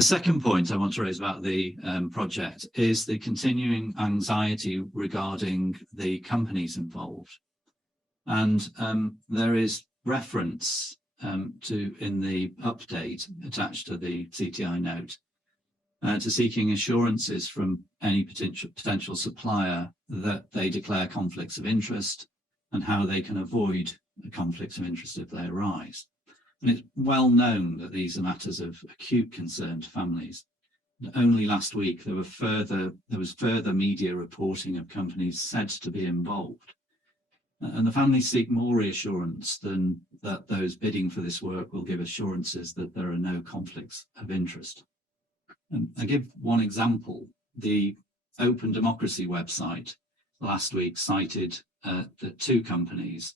The second point I want to raise about the project is the continuing anxiety regarding the companies involved. And there is reference in the update attached to the CTI note to seeking assurances from any potential supplier that they declare conflicts of interest and how they can avoid a conflict of interest if they arise. And it's well known that these are matters of acute concern to families. Only last week there was further media reporting of companies said to be involved. And the families seek more reassurance than that those bidding for this work will give assurances that there are no conflicts of interest. And I give one example. The openDemocracy website last week cited the two companies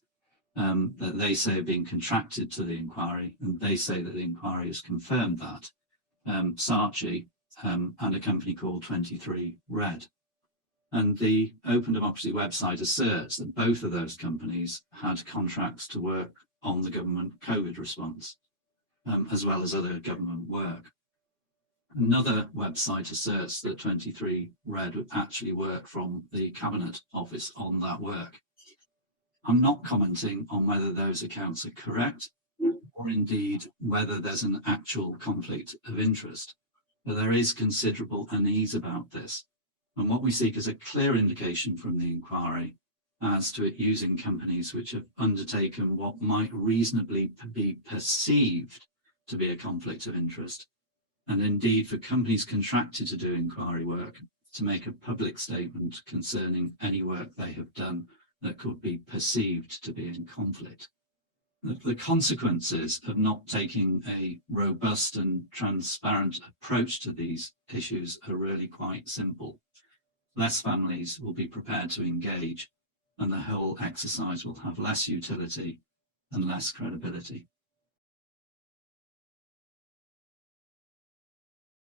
that they say have been contracted to the inquiry, and they say that the inquiry has confirmed that, Saatchi and a company called 23 Red. And the openDemocracy website asserts that both of those companies had contracts to work on the government COVID response, as well as other government work. Another website asserts that 23 Red would actually work from the Cabinet Office on that work. I'm not commenting on whether those accounts are correct or indeed whether there's an actual conflict of interest, but there is considerable unease about this. And what we seek is a clear indication from the inquiry as to it using companies which have undertaken what might reasonably be perceived to be a conflict of interest, and indeed for companies contracted to do inquiry work to make a public statement concerning any work they have done that could be perceived to be in conflict. The consequences of not taking a robust and transparent approach to these issues are really quite simple. Less families will be prepared to engage, and the whole exercise will have less utility and less credibility.